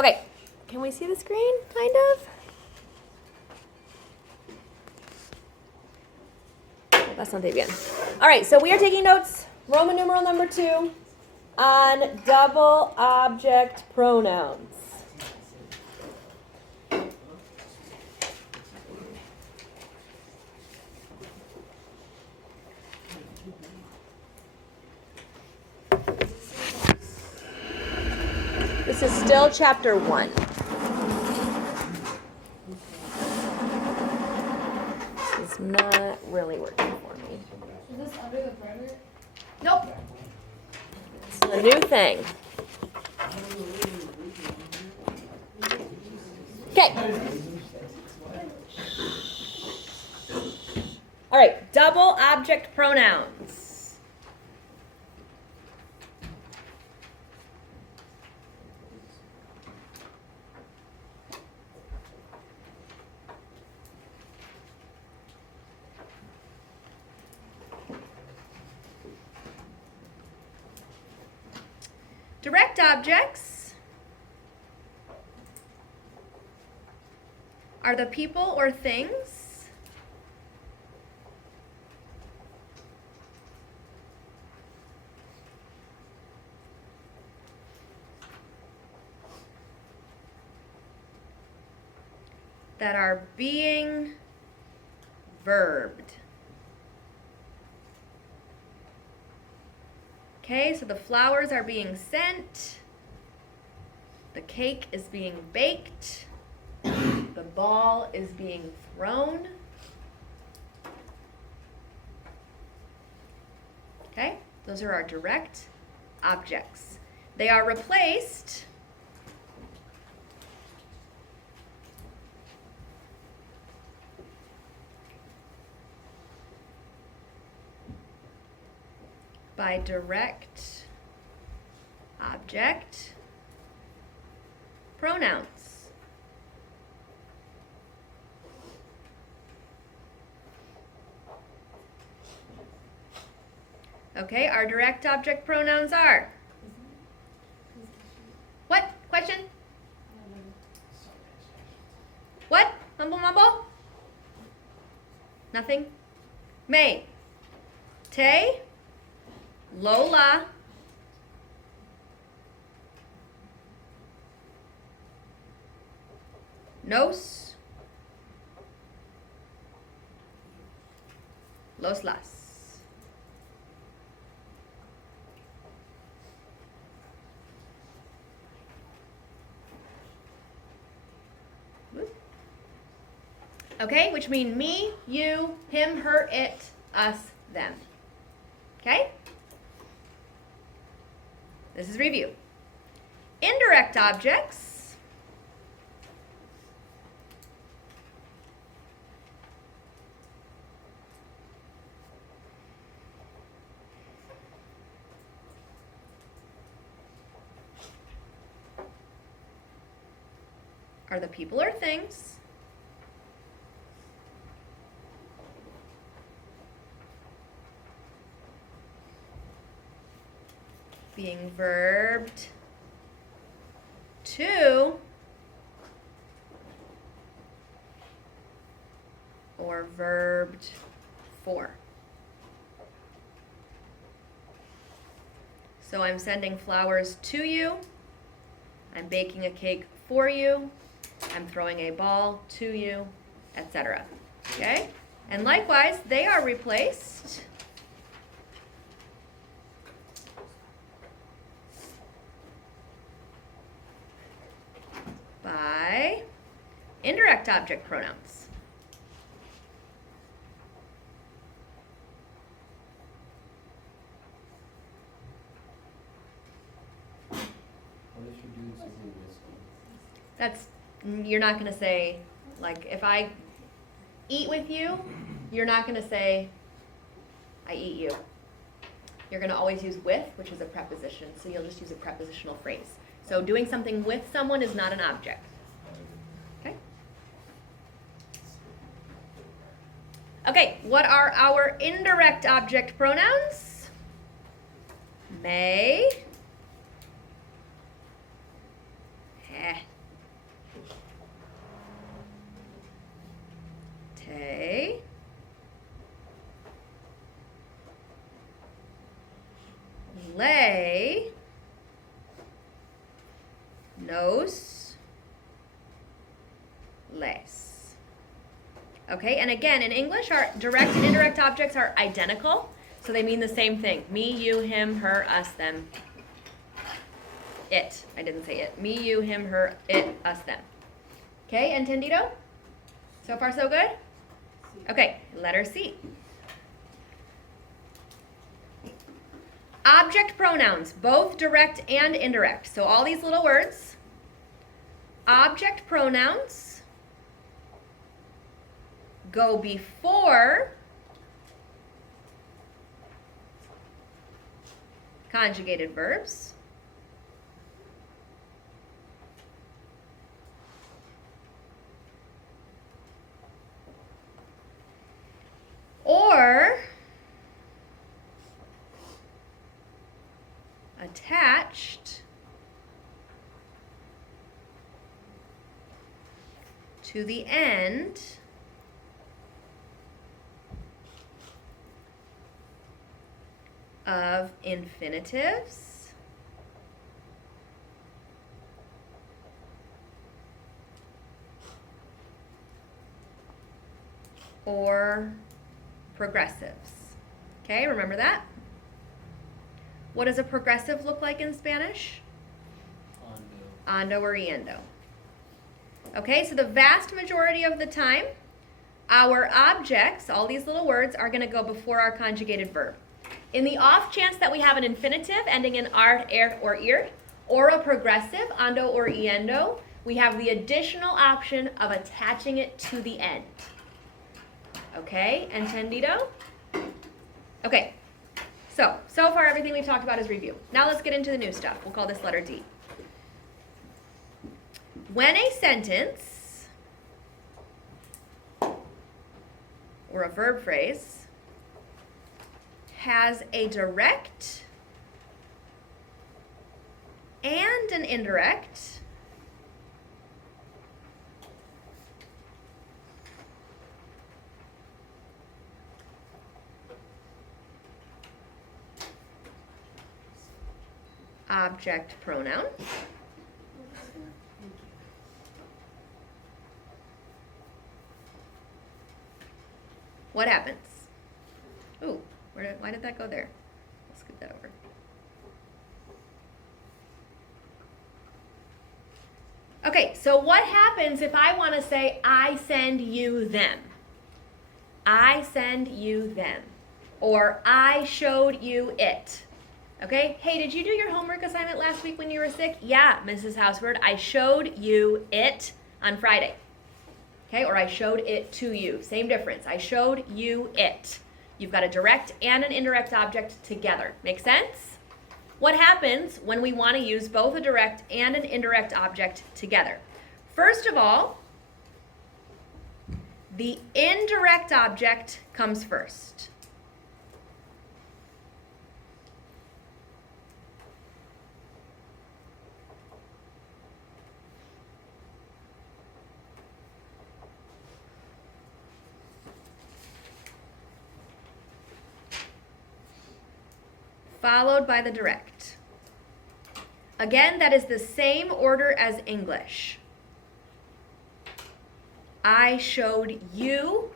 Okay, can we see the screen, kind of? Oh, that's not the again. All right, so we are taking notes, Roman numeral number 2, on double object pronouns. This is still chapter 1. This is not really working for me. Is this under the burner? Nope. It's a new thing. Okay. All right, double object pronouns. Direct objects are the people or things that are being verbed. Okay, so the flowers are being sent, the cake is being baked, the ball is being thrown. Okay, those are our direct objects. They are replaced by direct object pronouns. Okay, our direct object pronouns are. What? Question? What? Mumble mumble? Nothing? May. Tay. Lola. Nos. Los las. Okay, which mean me, you, him, her, it, us, them. Okay? This is review. Indirect objects are the people or things being verbed to or verbed for. So I'm sending flowers to you, I'm baking a cake for you, I'm throwing a ball to you, etc. Okay? And likewise, they are replaced by indirect object pronouns. That's, you're not going to say, like, if I eat with you, you're not going to say, I eat you. You're going to always use with, which is a preposition, so you'll just use a prepositional phrase. So doing something with someone is not an object. Okay? Okay, what are our indirect object pronouns? May. Nos. Les. Okay, and again, in English, our direct and indirect objects are identical, so they mean the same thing. Me, you, him, her, us, them. It. I didn't say it. Me, you, him, her, it, us, them. Okay, entendido? So far, so good? Okay, letter C. Object pronouns, both direct and indirect. So all these little words. Object pronouns go before conjugated verbs. Or attached to the end of infinitives or progressives. Okay, remember that? What does a progressive look like in Spanish? Ando or yendo. Okay, so the vast majority of the time, our objects, all these little words, are going to go before our conjugated verb. In the off chance that we have an infinitive ending in art, er, or ir, or a progressive, ando or yendo, we have the additional option of attaching it to the end. Okay, entendido? Okay, so far everything we've talked about is review. Now let's get into the new stuff. We'll call this letter D. When a sentence or a verb phrase has a direct and an indirect object pronoun, what happens? Ooh, why did that go there? Let's scoot that over. Okay, so what happens if I want to say, I send you them? I send you them. Or I showed you it. Okay, hey, did you do your homework assignment last week when you were sick? Yeah, Mrs. Houseward, I showed you it on Friday. Okay, or I showed it to you. Same difference. I showed you it. You've got a direct and an indirect object together. Make sense? What happens when we want to use both a direct and an indirect object together? First of all, the indirect object comes first. Followed by the direct. Again, that is the same order as English. I showed you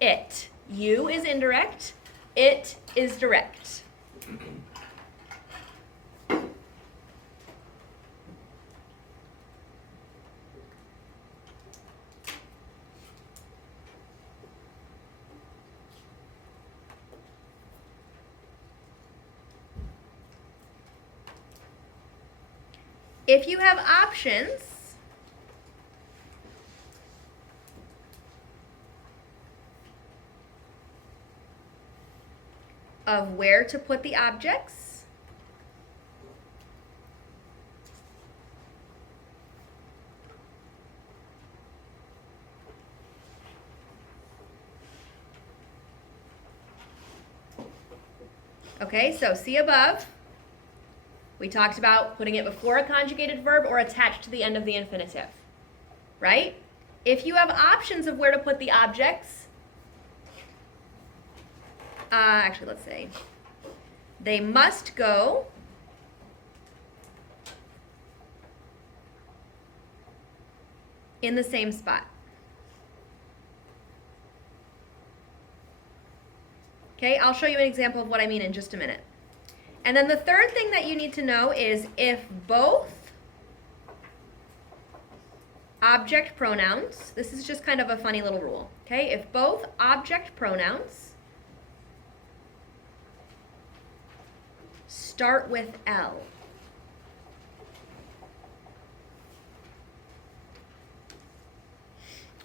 it. You is indirect. It is direct. If you have options, of where to put the objects, okay, so see above. We talked about putting it before a conjugated verb or attached to the end of the infinitive, right? If you have options of where to put the objects, actually, let's say, they must go in the same spot. Okay, I'll show you an example of what I mean in just a minute. And then the third thing that you need to know is if both object pronouns, this is just kind of a funny little rule, okay? If both object pronouns start with L.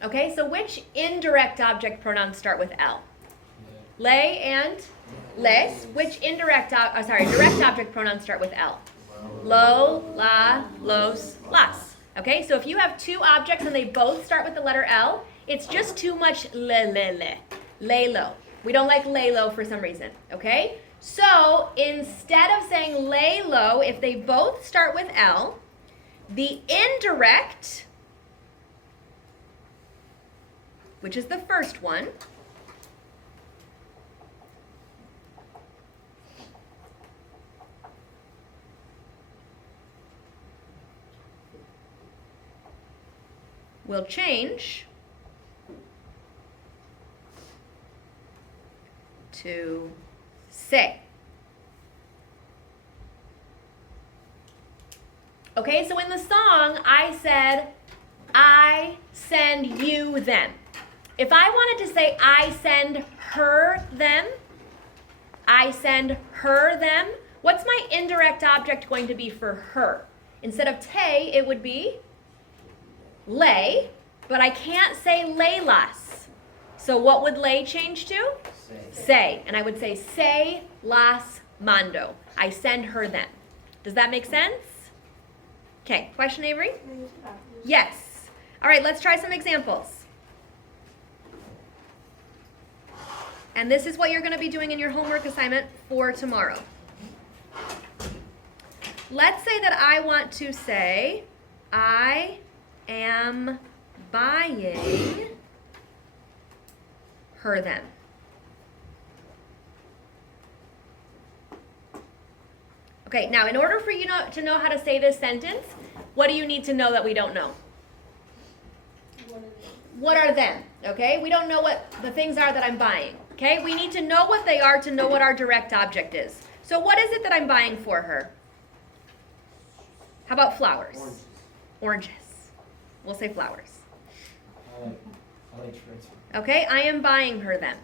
Okay, so which indirect object pronouns start with L? Lay and les. Which direct object pronouns start with L? Lo, la, los, las. Okay, so if you have two objects and they both start with the letter L, it's just too much le. Lay low. We don't like lay low for some reason, okay? So instead of saying lay low, if they both start with L, the indirect, which is the first one, will change to say. Okay, so in the song, I said, I send you them. If I wanted to say, I send her them, I send her them, what's my indirect object going to be for her? Instead of te, it would be lay, but I can't say lay las. So what would lay change to? Say. And I would say las mando. I send her them. Does that make sense? Okay, question, Avery? Yes. All right, let's try some examples. And this is what you're going to be doing in your homework assignment for tomorrow. Let's say that I want to say, I am buying her them. Okay, now in order for you to know how to say this sentence, what do you need to know that we don't know? What are them? Okay, we don't know what the things are that I'm buying. Okay, we need to know what they are to know what our direct object is. So what is it that I'm buying for her? How about flowers? Oranges. We'll say flowers. I like transfer. Okay, I am buying her them.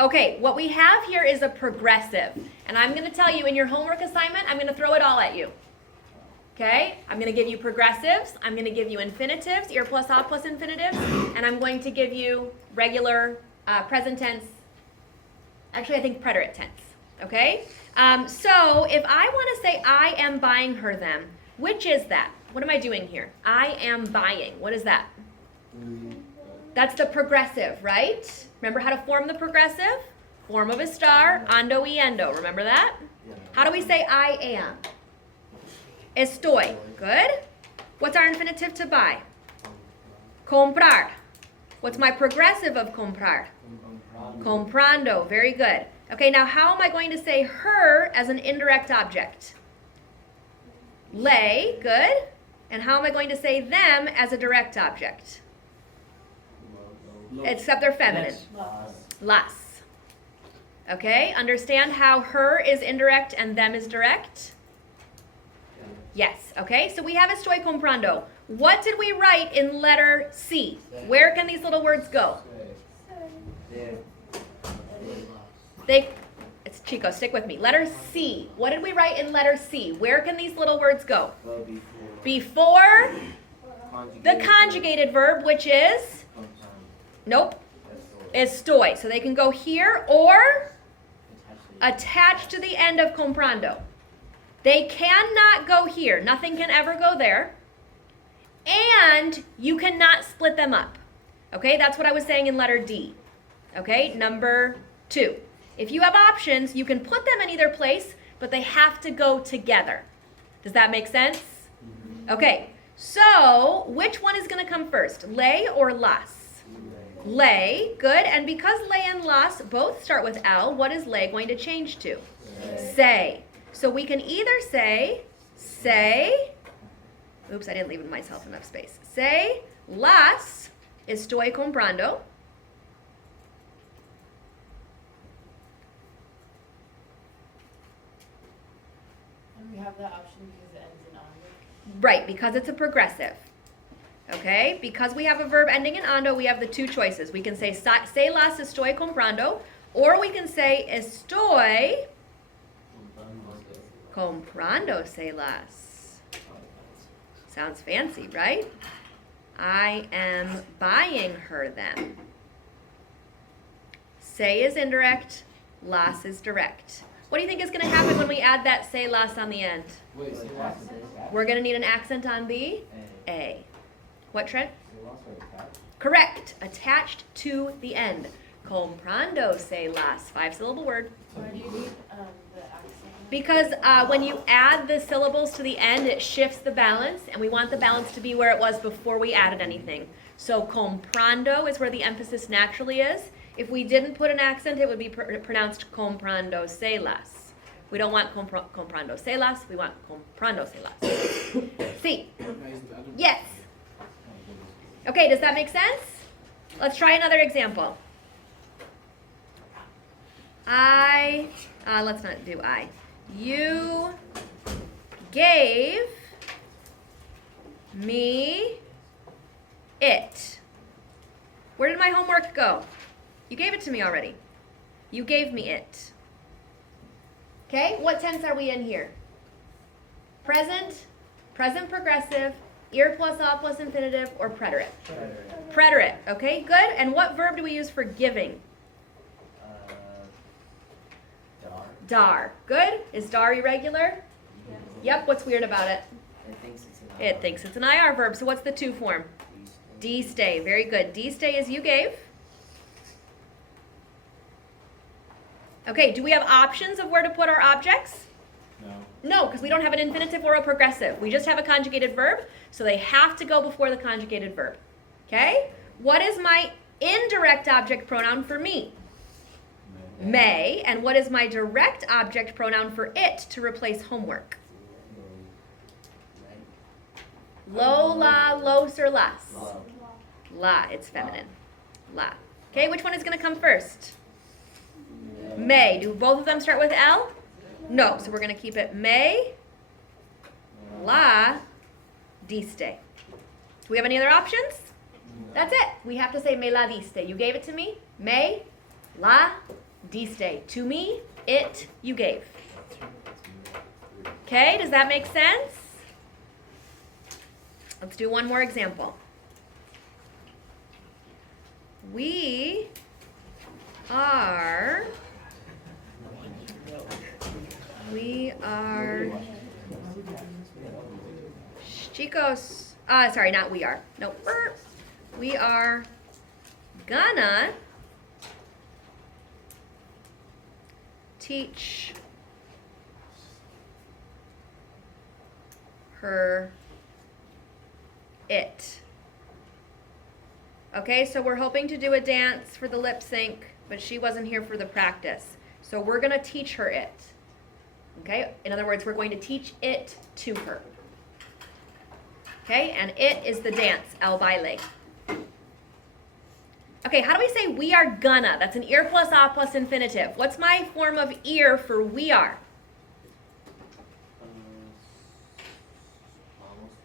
Okay, what we have here is a progressive. And I'm going to tell you in your homework assignment, I'm going to throw it all at you. Okay, I'm going to give you progressives, I'm going to give you infinitives, ir plus a plus infinitives, and I'm going to give you regular present tense, actually I think preterite tense. Okay, so if I want to say I am buying her them, which is that? What am I doing here? I am buying. What is that? That's the progressive, right? Remember how to form the progressive? Form of a star, ando y endo. Remember that? How do we say I am? Estoy. Good. What's our infinitive to buy? Comprar. What's my progressive of comprar? Comprando. Very good. Okay, now how am I going to say her as an indirect object? Lay. Good. And how am I going to say them as a direct object? Except they're feminine. Las. Okay, understand how her is indirect and them is direct? Yes, okay, so we have estoy comprando. What did we write in letter C? Where can these little words go? It's Chico, stick with me. Letter C. What did we write in letter C? Where can these little words go? Before the conjugated verb, which is? Nope. Estoy. So they can go here or attached to the end of comprando. They cannot go here. Nothing can ever go there. And you cannot split them up. Okay, that's what I was saying in letter D. Okay, number 2. If you have options, you can put them in either place, but they have to go together. Does that make sense? Okay, so which one is going to come first? Lay or las? Lay, good. And because lay and las both start with L, what is lay going to change to? Say. So we can either say, oops, I didn't leave myself enough space. Say, las estoy comprando. And we have that option because it ends in ando. Right, because it's a progressive. Okay, because we have a verb ending in ando, we have the two choices. We can say las estoy comprando, or we can say estoy comprando se las. Sounds fancy, right? I am buying her them. Say is indirect, las is direct. What do you think is going to happen when we add that say las on the end? Wait, say last is We're going to need an accent on the A. A. What, Trent? Say last or attached? Correct. Attached to the end. Comprando se las. 5-syllable word. Why do you need the accent? Because when you add the syllables to the end, it shifts the balance, and we want the balance to be where it was before we added anything. So comprando is where the emphasis naturally is. If we didn't put an accent, it would be pronounced comprando se las. We don't want comprando se las, we want comprando se las. See? Yes. Okay, does that make sense? Let's try another example. Let's not do I. You gave me it. Where did my homework go? You gave it to me already. You gave me it. Okay, what tense are we in here? Present, present progressive, ir plus a plus infinitive, or preterite? Preterite, okay, good. And what verb do we use for giving? Dar. Dar, good. Is dar irregular? Yep, what's weird about it? It thinks it's an It thinks it's an IR verb, so what's the to form? D stay, very good. D stay is you gave. Okay, do we have options of where to put our objects? No. No, because we don't have an infinitive or a progressive. We just have a conjugated verb, so they have to go before the conjugated verb. Okay? What is my indirect object pronoun for me? May. And what is my direct object pronoun for it to replace homework? Lo, la, los, or las? La, it's feminine. La. Okay, which one is going to come first? May. Do both of them start with L? No, so we're going to keep it may, la, diste. Do we have any other options? That's it. We have to say me la diste. You gave it to me. Me, la, diste. To me, it, you gave. Okay, does that make sense? Let's do one more example. We are chicos, sorry, not we are. No, we are gonna teach her it. Okay, so we're hoping to do a dance for the lip sync, but she wasn't here for the practice. So we're gonna teach her it. Okay, in other words, we're going to teach it to her. Okay, and it is the dance, el baile. Okay, how do we say we are gonna? That's an ir plus a plus infinitive. What's my form of ir for we are?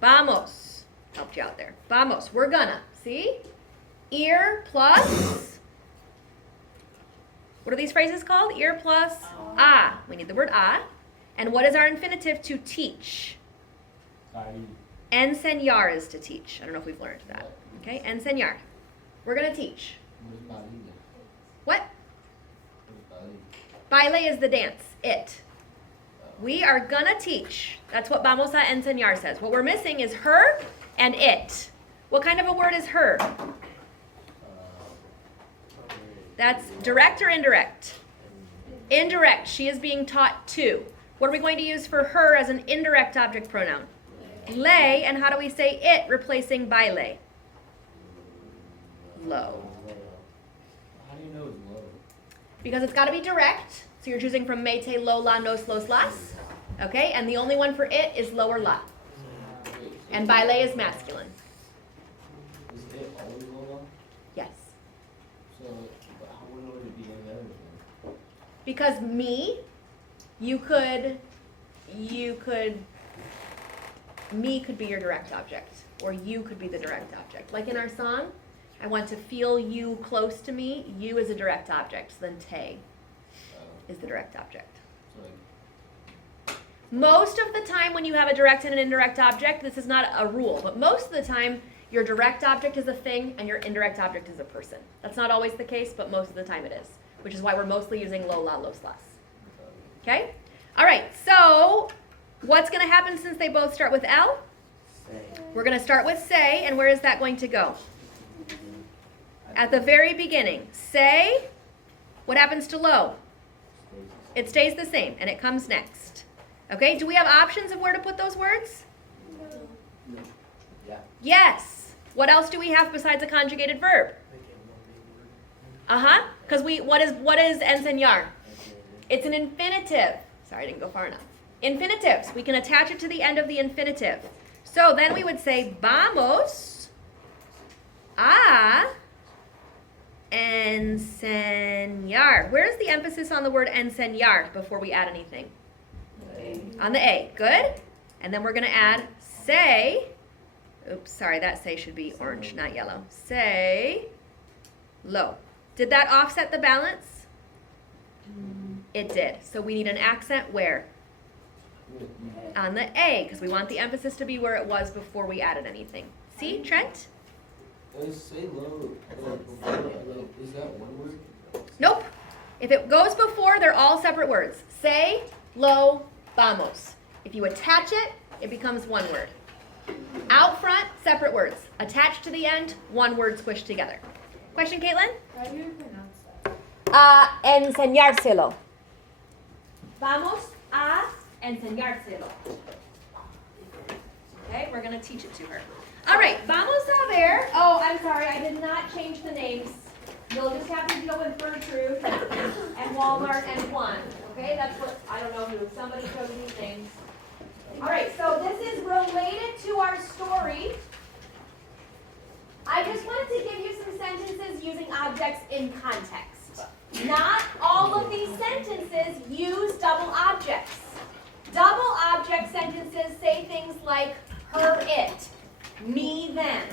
Vamos. Helped you out there. Vamos, we're gonna. See? Ir plus, what are these phrases called? Ir plus a. We need the word a. And what is our infinitive to teach? Enseñar is to teach. I don't know if we've learned that. Okay, enseñar. We're going to teach. What? Baile is the dance. It. We are going to teach. That's what vamos a enseñar says. What we're missing is her and it. What kind of a word is her? That's direct or indirect? Indirect. She is being taught to. What are we going to use for her as an indirect object pronoun? Lay, and how do we say it replacing baile? Low. How do you know it's low? Because it's got to be direct. So you're choosing from mete, lo, la, nos, los, las. Okay, and the only one for it is lower la. And baile is masculine. Is it always low? Yes. So, but how would it be any other thing? Because me could be your direct object, or you could be the direct object. Like in our song, I want to feel you close to me. You is a direct object. So then te is the direct object. So like, Most of the time when you have a direct and an indirect object, this is not a rule, but most of the time your direct object is a thing and your indirect object is a person. That's not always the case, but most of the time it is, which is why we're mostly using lo, la, los, las. Okay? All right, so what's going to happen since they both start with L? say. We're going to start with say, and where is that going to go? At the very beginning. Say, what happens to lo? It stays the same, and it comes next. Okay, do we have options of where to put those words? Yeah. Yes. What else do we have besides a conjugated verb? Uh-huh, because what is enseñar? It's an infinitive. Sorry, I didn't go far enough. Infinitives. We can attach it to the end of the infinitive. So then we would say, vamos a enseñar. Where's the emphasis on the word enseñar before we add anything? On the A. Good. And then we're going to add say. Oops, sorry, that say should be orange, not yellow. Say lo. Did that offset the balance? It did. So we need an accent where? On the A, because we want the emphasis to be where it was before we added anything. See, Trent? Say low. Is that one word? Nope. If it goes before, they're all separate words. Say, lo, vamos. If you attach it, it becomes one word. Out front, separate words. Attached to the end, one word squished together. Question, Caitlin? How do you pronounce that? Enseñárselo. Vamos a enseñárselo. Okay, we're going to teach it to her. All right, vamos a ver. Oh, I'm sorry, I did not change the names. You'll just have to deal with Gertrude and Walmart and Juan. Okay, that's what, I don't know who, somebody chose these names. All right, so this is related to our story. I just wanted to give you some sentences using objects in context. Not all of these sentences use double objects. Double object sentences say things like her, it, me, them,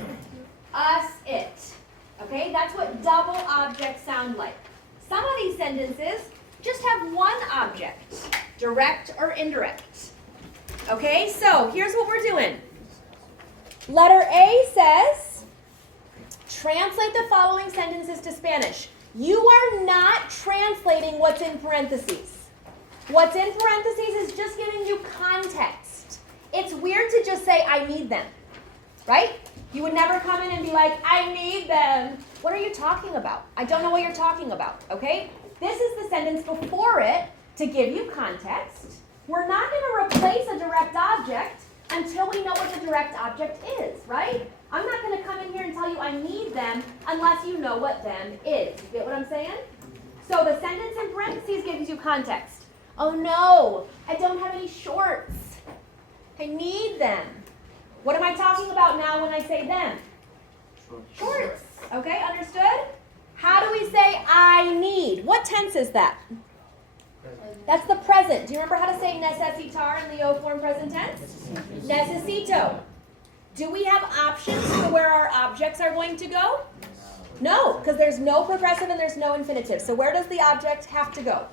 us, it. Okay, that's what double objects sound like. Some of these sentences just have one object, direct or indirect. Okay, so here's what we're doing. Letter A says, translate the following sentences to Spanish. You are not translating what's in parentheses. What's in parentheses is just giving you context. It's weird to just say, I need them, right? You would never come in and be like, I need them. What are you talking about? I don't know what you're talking about, okay? This is the sentence before it to give you context. We're not going to replace a direct object until we know what the direct object is, right? I'm not going to come in here and tell you I need them unless you know what them is. You get what I'm saying? So the sentence in parentheses gives you context. Oh no, I don't have any shorts. I need them. What am I talking about now when I say them? Shorts. Okay, understood? How do we say I need? What tense is that? That's the present. Do you remember how to say necesitar in the O form present tense? Necesito. Do we have options for where our objects are going to go? No, because there's no progressive and there's no infinitive. So where does the object have to go?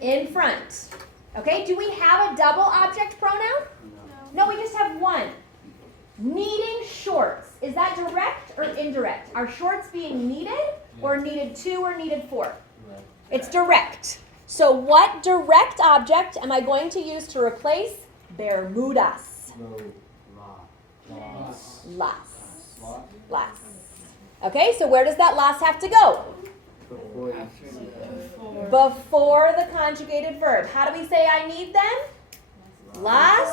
In front. Okay, do we have a double object pronoun? No, we just have one. Needing shorts. Is that direct or indirect? Are shorts being needed or needed to or needed for? It's direct. So what direct object am I going to use to replace Bermudas? Las. Okay, so where does that las have to go? Before the conjugated verb. How do we say I need them? Las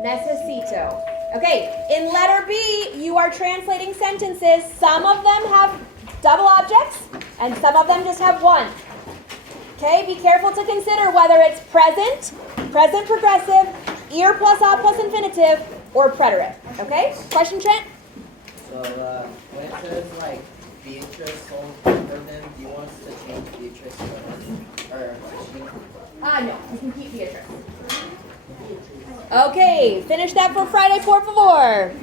necesito. Okay, in letter B, you are translating sentences. Some of them have double objects, and some of them just have one. Okay, be careful to consider whether it's present, present progressive, ir plus a plus infinitive, or preterite. Okay? Question, Trent? So, when it says like Beatrice sold for them, do you want us to change Beatrice or she? No, you can keep Beatrice. Okay, finish that for Friday, por favor.